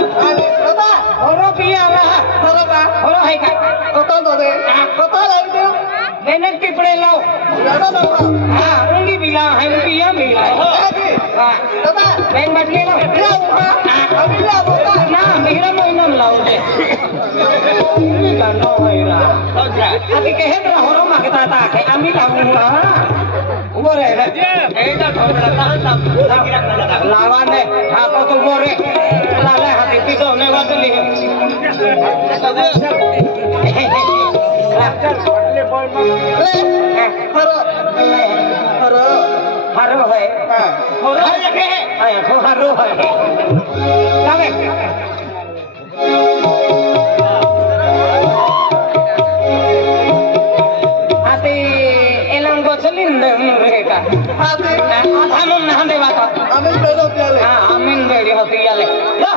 horo piya lah horo hai ka benek pipre lau ha ungi bila hai piya bila ha ben batli lau na mira mo inam lau je ka no hai la ati ke hedra horo ma kita ta ke ami lau ha umore eta thora ta lawan ne ha ko tu umore lale hati pito ne wadli haro hai horo hai ay haro hai lame ati elang gocelin mereka ati athamun nahande bata amin belo piale ha amin beli hoti yale ya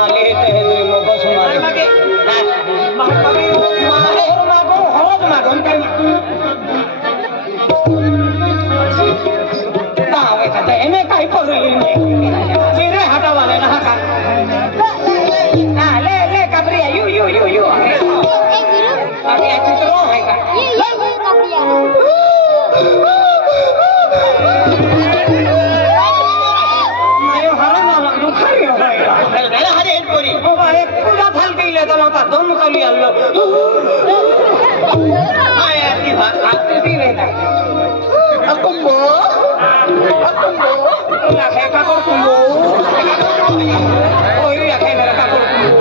ali te hedri mo bosuma lage ini kai pori ini mere hata wale na haka le kapriya yu tapi itu terus hai ka mayo haram na mukhari hai ala hare pori o bare puja thal dile to ta don kali allo aya ki bhat ati reta akumbo la jefa por kumbo oi ya que me la por kumbo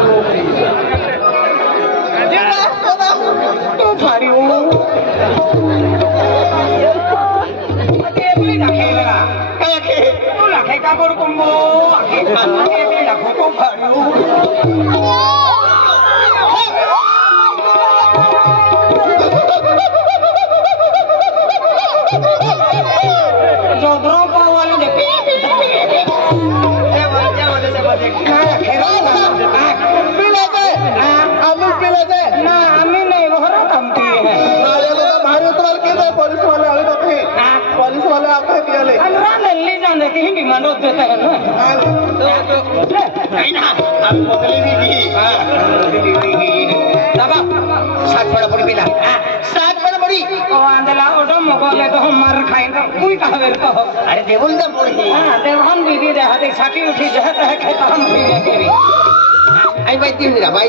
ya to pariu ate beli la que la kaya que tu la jefa por kumbo ate beli la ko pariu manut देता है ना नहीं ना अब बदली दी दादा सात बड़ा बड़ी पिला सात बड़ा बड़ी ओ आंदला ओडो मगले तो हम मार खाइन तो कोई कहवे तो अरे देवन दा पड़ी हां देवन बीबी रे हाथे साटी उठी जहत है खेत हम भी देवी आई भाई तीन मेरा भाई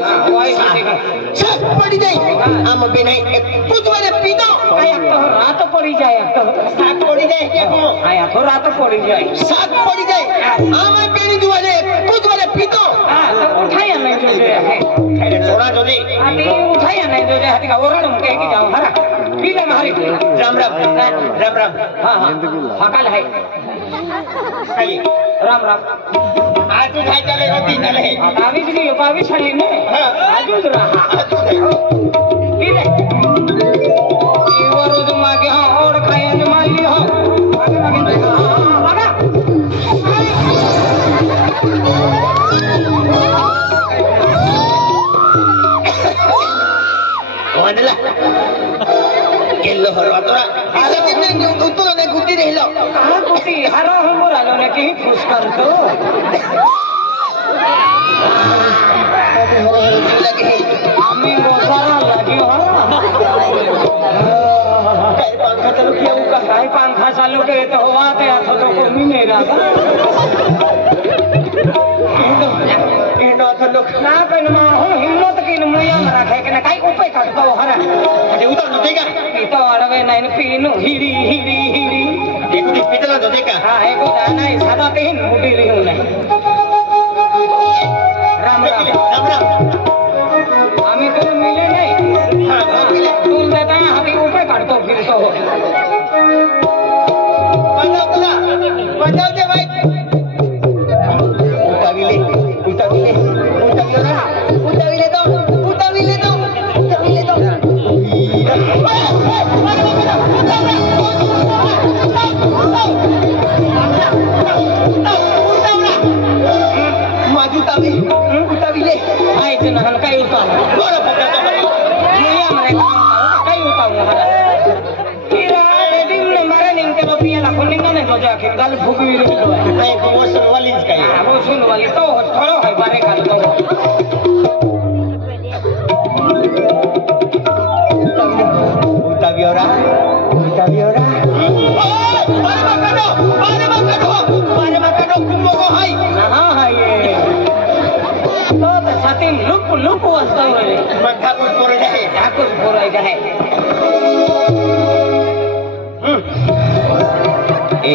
सात पड़ी जाए हम बिना कुछ वाले पीना आया तो रात पड़ी जाए तो सात पड़ी जाए क्या को आया तो रात पड़ी जाए सात पड़ी जाए हम बेनी दुआले कुछ वाले पीतो हां तो उठाया नहीं जो है अरे थोड़ा जो दे आती उठाया नहीं जो है हटी का ओरा हम कह के जाओ हरा पीले मारी राम राम हां हकल है सही राम राम आज उठाई चले होती चले आवी जी पावी छली ने आज रहा पीले रोज मागे हाँ और खाए मान लियो आगे आगे लगा वादला केल्लो हरवा तोरा आले कितने उत्तर ने गुटी रहलो कहां गुटी हरो हमर आलो ने की खुश कर तो लगे हमें बोसारा लगियो काय पंखा चालू करे तो हवा ते आथो तो कोणी नाही राहत तो लोक ना पण मा हो हिम्मत किन मुया राखे के काय उपाय काढतो हरा म्हणजे उतर न देगा तो अडवे नाही पीनु हिरी एक पितला दो देगा हां एक नाही साधा ते मोठी रिहू नाही राम आम्ही तो मिले नाही हां तू देता हाती उपाय काढतो फिरतो बजाव दे भाई उताविले आई जना काय उताव बरोबर मुया मरे काय उताव गाल भूगी रही है वो सुन वाली तो थोड़ा है बारे का lupu asta wale ठाकुर पोरा जाए ए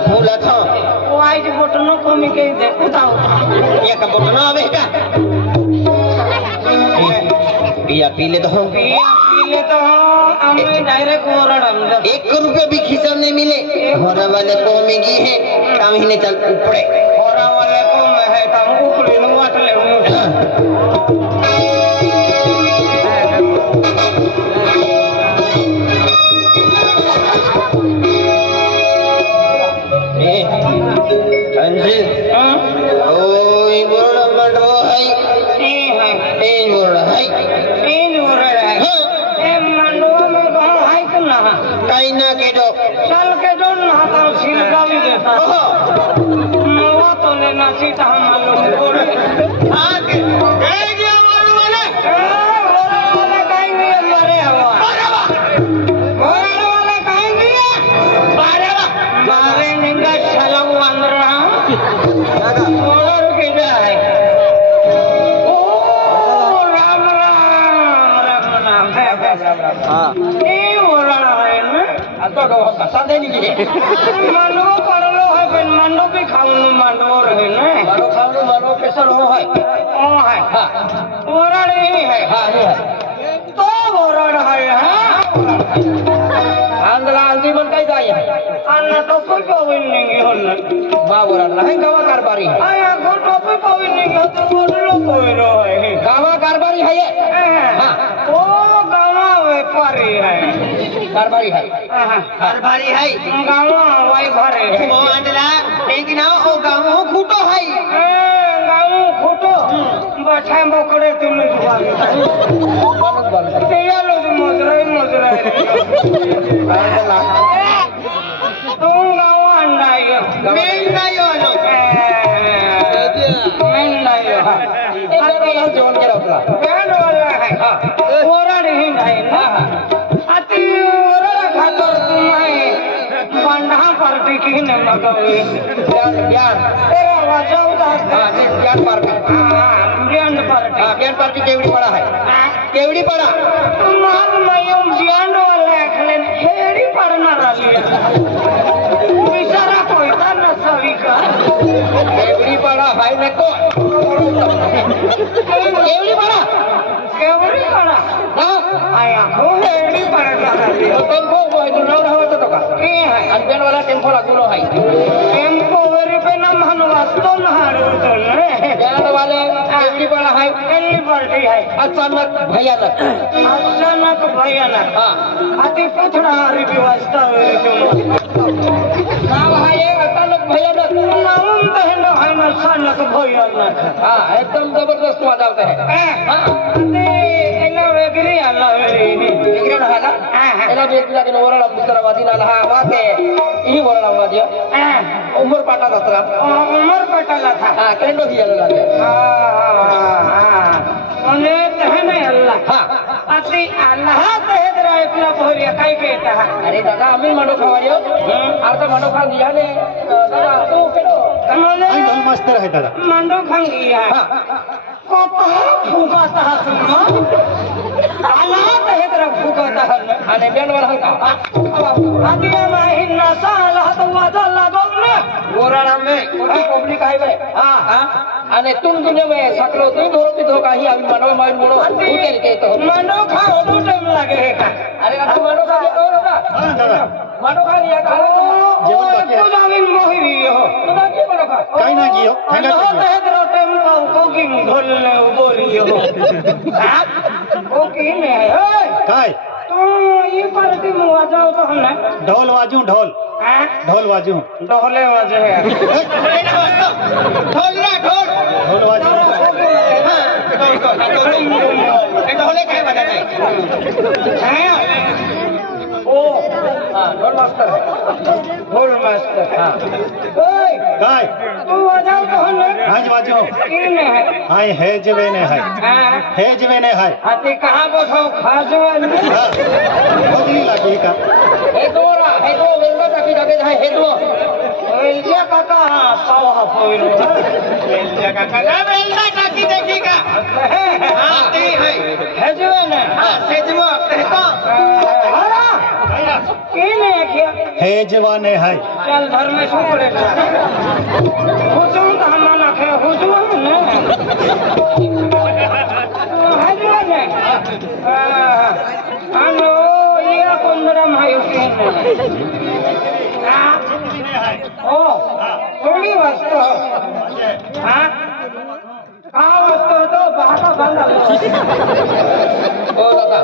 फूला था वाइट बटनों को मी के उठाओ ये का बटनों आवे का पिया पी ले तो हमें डायरेक्ट ओरड़ 1 रुपया भी खिसा नहीं मिले होरा वाले को मिगी है काम ही ने चल ऊपरे होरा वाले को मैं है काम ऊपरे नु वाट ले सीता मालूम पड़े आगे ए गया मालूम वाले कहीं नहीं मरे हवा मोर वाले कहीं नहीं बारे निंगा चला वो अंदर रहा मोर के जाए ओ राम राम हां ए ओरा है ना तो बता देनी के मानो कर लो है फिर मानो भी खाऊं मानो रहे ना मानो खाऊं मानो कैसा हो है ओ है हां ओरा नहीं है हां है तो ओरा है हां आंधला आंधी मन काय जाय अन्ना तो कोई कोविन नहीं होन बा ओरा नहीं गावा कारबारी आया गो तो कोई कोविन नहीं हो तो बोलो कोई रो है गावा कारबारी है ये हां ओ गावा व्यापारी है कारबारी है कारबारी है गावा वाई भरे ओ आंधला लेकिन ओ गावा खूटो है गावा खूटो बठा मोकड़े तुम जुआ तेया लोग मोजरे आंधला तुम गावा अंडायो मेंडायो लो मेंडायो एक वाला जोन के रखला बैंड वाला है ओरा नहीं है ना अति ओरा खातर तुम्हें बंधा पर टिकी न लगावे ज्ञान तेरा वाजाऊ दास ज्ञान पार्टी केवड़ी पड़ा है केवड़ी पड़ा तुम्हार मयम ज्ञान वाला खलेन हेड़ी पर न रलिया बेचारा कोई का न सवी का केवड़ी पड़ा भाई ने को केवड़ी पड़ा हां आया हो हेड़ी पर न रलिया टेम्पो वो तो ना होता तो का ए है अनबेन वाला टेम्पो लागुलो है टेम्पो वेरी पे न मन वास्तव न हारो तो ने ज्ञान वाले केवड़ी पड़ा है केवड़ी पार्टी है अचानक भयानक हां अति पूछना हरी व्यवस्था है ना भाई अचानक भयानक नाम तो है ना है अचानक भयानक हां एकदम जबरदस्त मजा आता है हां अते एना वेगरी अल्लाह वेगरी ना है ना एना वेगरी के ओरला बिसरा वादी ना हा वाते ई ओरला वादी उमर पाटा था हां केंडो हिया लागे हां ओने तहने अल्लाह हां अति अल्लाह तेहदरा इतना भोरिया काई बेटा अरे दादा आम्ही मांडो खावारियो आता मांडो खा दिया ने दादा तू केडो कमले आई मास्टर है दादा मांडो खांगिया को फुगाता सुनो अल्लाह तेहदरा फुगाता अने बेन वाला का आदिया माहिना साला तो वादला बोलने गोराड़ा में कोटी पब्लिक है बे हां अने तुम दुनिया में सकलो तू धोरो भी धोका ही अभी मानो मार बोलो उठे के तो मानो खाओ तो टाइम लगेगा अरे अब मानो खा ले और ना हां दादा मानो खा लिया का जीवन बाकी है तू जाविन मोहिरी हो तू ना के मानो खा काई ना जियो ठंडा तो है तेरा टाइम को की ढोलने बोलियो ओ की में है काय तू ये पार्टी में आ जाओ तो हमने ढोल वाजू ढोल ढोले वाजे है ढोल वाजू ढोले काय बजाते ओ ढोल मास्टर ढोल मास्टर काय तू वाजाव कौन है आज वाजो किन है हाय है जवेने है आते कहां बसो खाजवन बगली लागी का हे दोरा हे दो वेलगा ताकी जाके है हे दो वेलगा काका पाव हा पोइलो वेलगा काका ना वेलगा ताकी देखिएगा हां ते है जवेने हां से जवा कहता किन है क्या है जवाने है चल घर में सो पड़ेगा हुजूम तो हम ना खे हुजूम ने हजवा ने अनो ये कुंदरा मायुसी ओ कोणी वस्तू हां का वस्तू तो बाका बंदा ओ दादा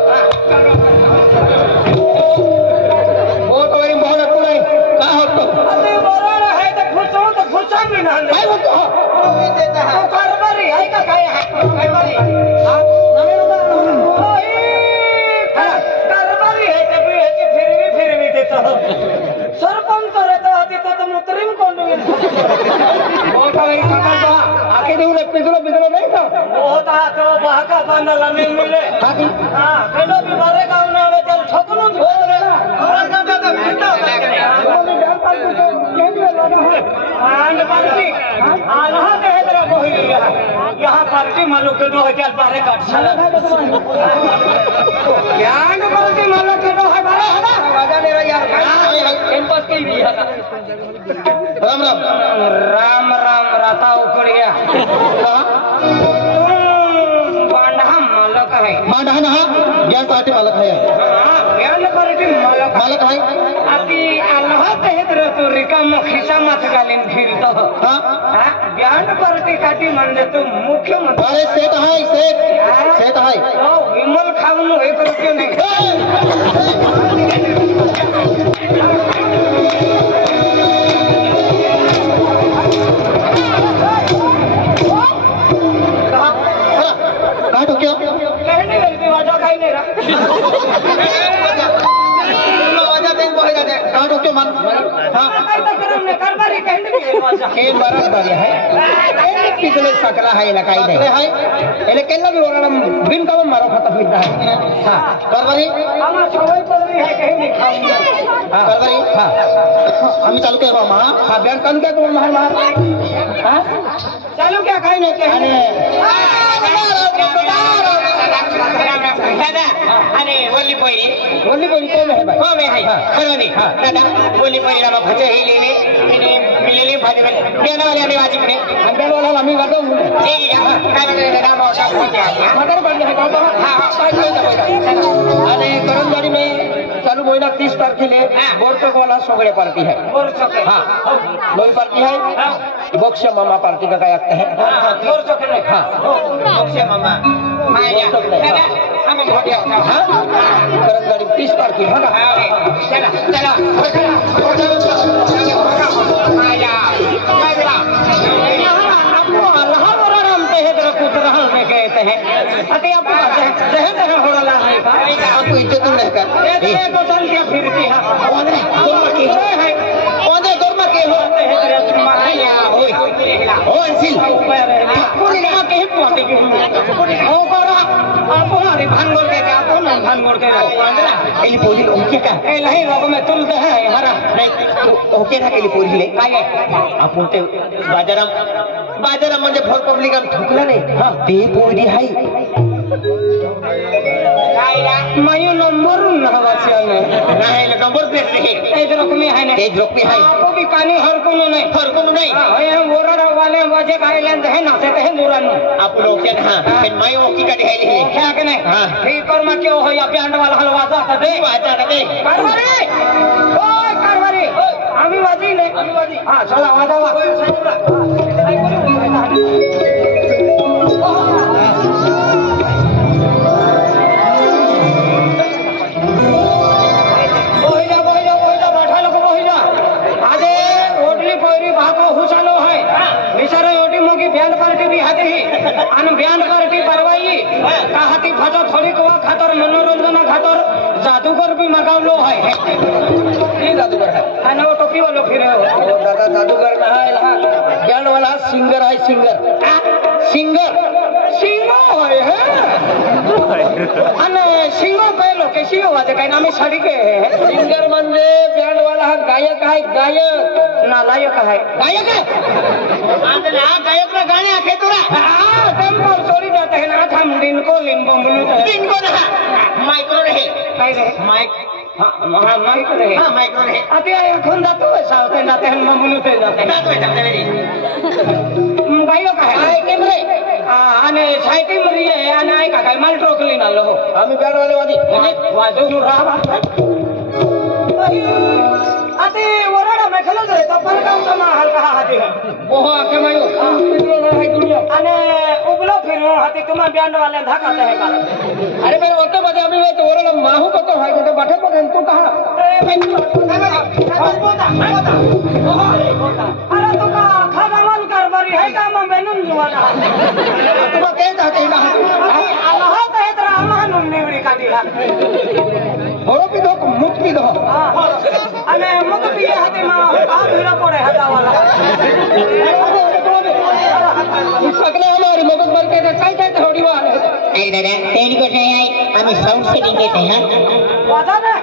ओ तो वरी मोहन कुळे का होतो अरे बरोबर आहे तर फुचा मी ना काय होतो मी देता है कारभारी आहे का काय आहे कारभारी हां नवीन कारभारी आहे ते फिरवी देतो सरपंच रहता होती तो मुतरिम कोण होईल ओ तो वरी काका आके देऊ रे पिजलो नाही का ओ ता तो बाका बांधला नाही मिले हां केलो भी मारे गाव ना आवे चल ठोकलून बोल रे और का तो फिरता आंड पार्टी आल्हा के तेरा बोहिल यहाँ पार्टी मालूम के 2012 का साला आंड पार्टी मालूम के 2012 है ना वाजा ले रहा यार कैंपस के भी है राम राता उखड़ गया बांधा मालक है बांधा ना ज्ञान पार्टी मालक है हां ज्ञान पार्टी मालक है अभी अल्लाह तहत तो रिकाम खिसा मत गालेन फिरतो हां ज्ञान पार्टी काटी म्हणजे तो मुख्यमंत्री अरे सेठ है तो विमल खाऊन एक रुपये नाही काय ठोक्यो कहने वेलबी वाजा काही नाही रा वाजा देख बोल जाते काय ठोक्यो मन हां काय तर करम ने कारभारी कहने वेलबी वाजा के बराबर है એને पिछले सकरा है लकाई दे है એટલે કેટલા બી ઓરડમ બિન કમ મારો ખાતા ફીતા हां कारभारी આમાં સવાઈ પડવી है कहीं नहीं खाऊंगा कारभारी हां आम्ही चालू केलो मा हा बेर कन क्या तुम मार हां चालू क्या काही नाही कहने अरे बोली कोई कौन है भाई कौन है खरवनी दादा बोली कोई ना भजे ही ले मिलेली भाजी में देना वाले आने वाजी में अंदर वाला हमी वादो ठीक है काय म्हणजे नाम होता मगर बन है बाबा हां अरे करंजारी में चालू महीना 30 तारखेले बोरचक वाला सगळे पार्टी है बोरचक हां नवी पार्टी है बक्ष मामा पार्टी का काय लगता है बोरचक नहीं हां बक्ष मामा माया दादा हम भोटिया हां करंजारी 30 तारखे है ना चला माया काय बेला आपको अल्लाह वरम ते है तेरा कुतरहल में कहते हैं अति आप जहन है होड़ा है का आपको इज्जत नहीं कर ये तो संख्या फिरती है ओने दोरमा की है ओने दोरमा के होते हैं तेरा माया होय ओय सिल पूरी ना के पोते की ओ करा आपो हमारे भांगोल के आपो ना भांगोल के एली पोजिल ओके का ए नहीं लोगों में तुल दे है हमारा नहीं ओके ना एली पोजिल काय आपण ते बाजाराम म्हणजे भर पब्लिक आम ठोकला नाही हां ते पोरी हाय मायू नंबर नावाचे नाही नंबर प्लेट नाही एक रकमी आहे ना एक रकमी आहे तो भी पाणी हर कोनो नाही हे ओरडा वाले वाजे गायलेंद है ना से कहे दुरानो आप लोग के हां मायू ओकी का ढेली है क्या के नहीं हां ठीक कर्म क्यों हो या बैंड वाला हलवा जाता दे कारभारी ओय कारभारी आम्ही वाजी नाही हां चला वाजावा भागो हुसालो है विचारे ओटी मोगी बैंड पार्टी भी आते ही अन बँड पार्टी परवाई का हाती फाटा थोडी कोवा खातर मनोरंजना खातर जादूगर भी मगावलो है ये जादूगर है आणि वो टोपी वालो फिरे ओ दादा जादूगर ना है बैंड वाला सिंगर है सिंगर सिंगो है आणि सिंगो पहिलो के शिव वाजे काय नामे साडी के सिंगर म्हणजे बैंड वाला हा गायक आहे गायक नालायक आहे गायक है आंदला गायक ना गाणे आखे तुरा हाँ टेम्पो चोरी जाते हैं ना हम दिन को को ना माइक्रो रहे काय रे माइक हाँ हाँ माइक रहे हाँ माइक्रो रहे अति आए खून जातो है सावते जाते हैं बंबलू ते जाते हैं गायो का है काय केमरे आणि साहित्य मध्ये आहे आणि आहे का काय मला ट्रोकली ना लो आम्ही बैंड वाले वादी वाजवून राहा अति वरडा मेखला दे तो पण काम कमा हलका हाती ओहो आखे मायो कितलो ना है दुनिया आणि उगलो फिरू हाती तुम्हा बँड वाले धाकाते है का अरे मेरे वक्त मध्ये आम्ही तो ओरला माहू कतो है तो बाठे पण तू कहा अरे तू का खगावन कारभारी है का मग बेनून जुवाना तुम काय जाते ना अल्लाह ते तर आम्हाला निवडी काढी होरो पी दो मुक्त पी दो અને મુક પીએ હાથે માં આ ભીડા પડે હટાવાલા सगळे हमारे मगज भर के काय काय थोडी वार अरे दादा तेरी को नहीं आई आम्ही साउंड सेटिंग देते हैं वादा ना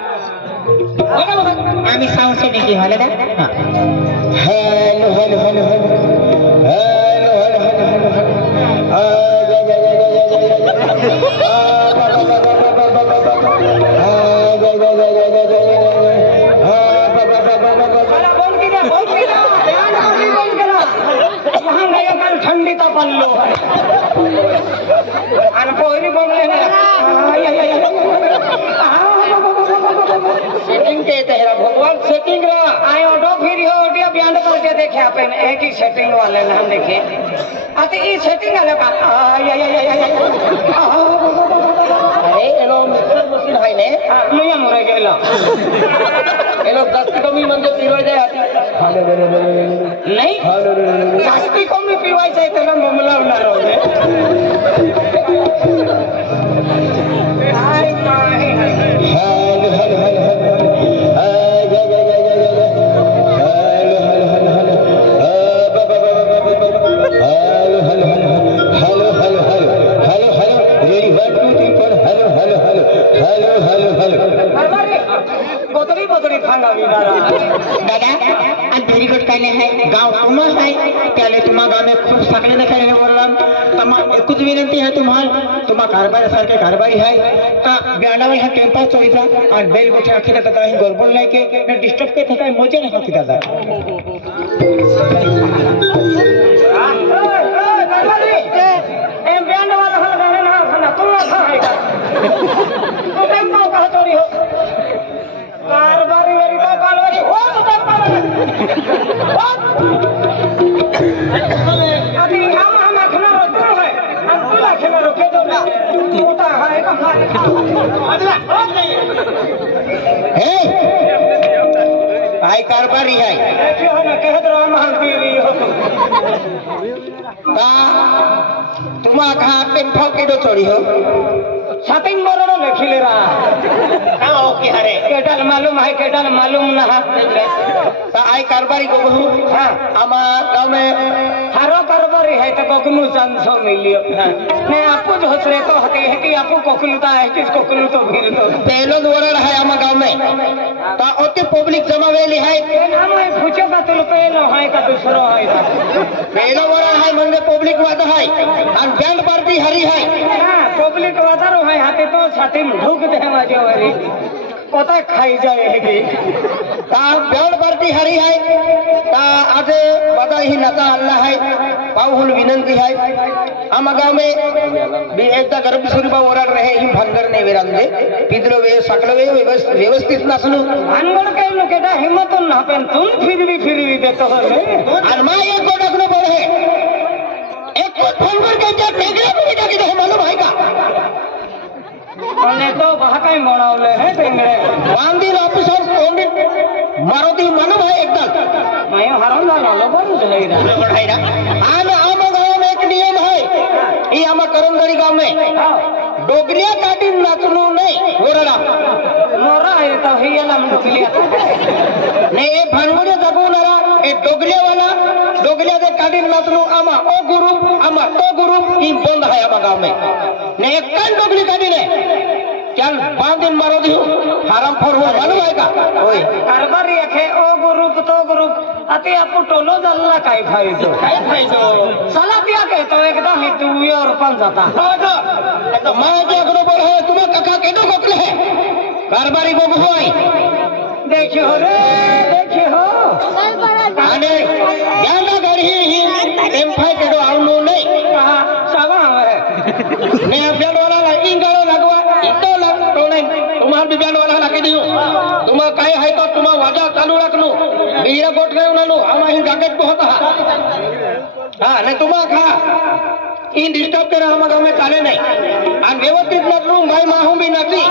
आम्ही साउंड सेटिंग की होला ना hello hello hello hello hello hello hello आ जा जा जा बोल की ना बोल करा यहाँ गया कल ठंडी तो पल्लो है आणि पोहरी बोलले ना सेटिंग के तेरा भगवान सेटिंग रा आए ऑटो फिर हो ऑडियो बैंड करके देखे अपन एक ही सेटिंग वाले ने हम देखे अति ई सेटिंग वाले का अरे एलो मिक्सर मशीन है ने मुया मुरे गेला एलो जास्त कमी म्हणजे पिरवाय जाय हाती नाही जास्ती कमी पिवायचं आहे त्याला मुमलावणार होते काय नाही हेलो हेलो हेलो हेलो आ जा जा जा जा जा hello hello hello hello hello hello hello hello hello hello ready 1 2 3 4 hello hello hello hello hello hello अरे गोतरी गोतरी सांगावी दादा दादा आज भेरी गुड काय है गाव तुम्हा है त्याले तुम्हा गाव में खूप साकले देखायला बोललाम तमा एकच विनंती है तुम्हा कारभार सारखे कारभारी है का बँडावर हा टेम्पो चोरीचा आणि बेल गोठे आखी दादा ही गडबड नाही के डिस्टर्ब के थकाय मजे नाही होती दादा एम बैंड वाला हा गाने ना खाना तुम ना है का तो टेम्पो का चोरी हो कारभारी मेरी तो कालवारी हो अभी हम अखना रोते है हम तुला खेला रोके दो ना तोता है का मारे हे काय कारभारी है ऐसे हो ना कह दो हम हल्दी हो का तुम्हा कहा टेम्पो के दो चोरी हो सातिंग मोरो लिखिले रहा का ओके अरे केटल मालूम ना ता आई कारभारी को बहु हां आमा गांव में हारो कारभारी है तो कोकनु चांसो मिलियो ने आपको झोसरे तो हते है कि आपको कोकनुता है कि कोकनु तो भीड़ तो पहलो वरण है आमा गांव में ता ओते पब्लिक जमा वेली है हम पूछो का तुल पे न है का दूसरो है पहलो वरण है म्हणजे पब्लिक वाद है और बैंड पार्टी हरी है हां पब्लिक वातारो है हाते तो छाती में ढुक दे माजो हरी पता खाई जाएगी ता बैंड पार्टी हरी है ता आज बदा ही नता अल्लाह है पाहुल विनंती है आमा गांव में भी एकदा गर्भ सुरबा ओरड रहे ही भंगर ने विरांदे पिद्रो वे सकल वे व्यवस्थित नसनु भानगड के नो केटा हिम्मत ना पेन तुम फिर भी देतो हो अनमा एक को डकनो पड़े एक को भंगर के जब नेगरे में जाके तो मालूम है का ने तो बहाकाई मोणावले है टेंगरे वांदिन ऑफिसर पंडित मारुति मालूम है एकदम मैं हरन ना लो बरू चलेगा आम गांव में एक नियम है ही आमा करंदड़ी गांव में डोगलिया काटी नाचनो नहीं ओरडा मोरा आहे तर हे याला डोगलिया ने ए भानगडे जगवणारा ए डोगलिया दे काटी नाचनो आमा ओ गुरु ही बंद है आमा गांव में ने एक कान डोगली काटी ने चल 5 दिन मारो दियो हराम खोर हुआ मालूम है का ओए कारभार रखे ओ ग्रुप तो ग्रुप अति आपको टोलो जल्ला काय फायदो चला त्या कहतो एकदा मी तू और पण जाता तो मैं क्या करो बोल है तुम्हें कका केडो कोकले है कारबारी को होई देखियो रे देखियो आने याना गड़ी ही एम्फाई केडो आवनो नहीं सवा है ने ब्यान वाला ला इंगरो लगवा इतो लग तो नहीं तुम्हार भी ब्यान वाला लगे दियो तुम काय है तो तुम वाजा चालू रखनो बीरा गोट रे उनानो आमा ही जाकेट को होता हां ने तुम खा इन डिस्टर्ब करा हम गांव में चाले नहीं और व्यवस्थित लग लूं भाई माहू भी नची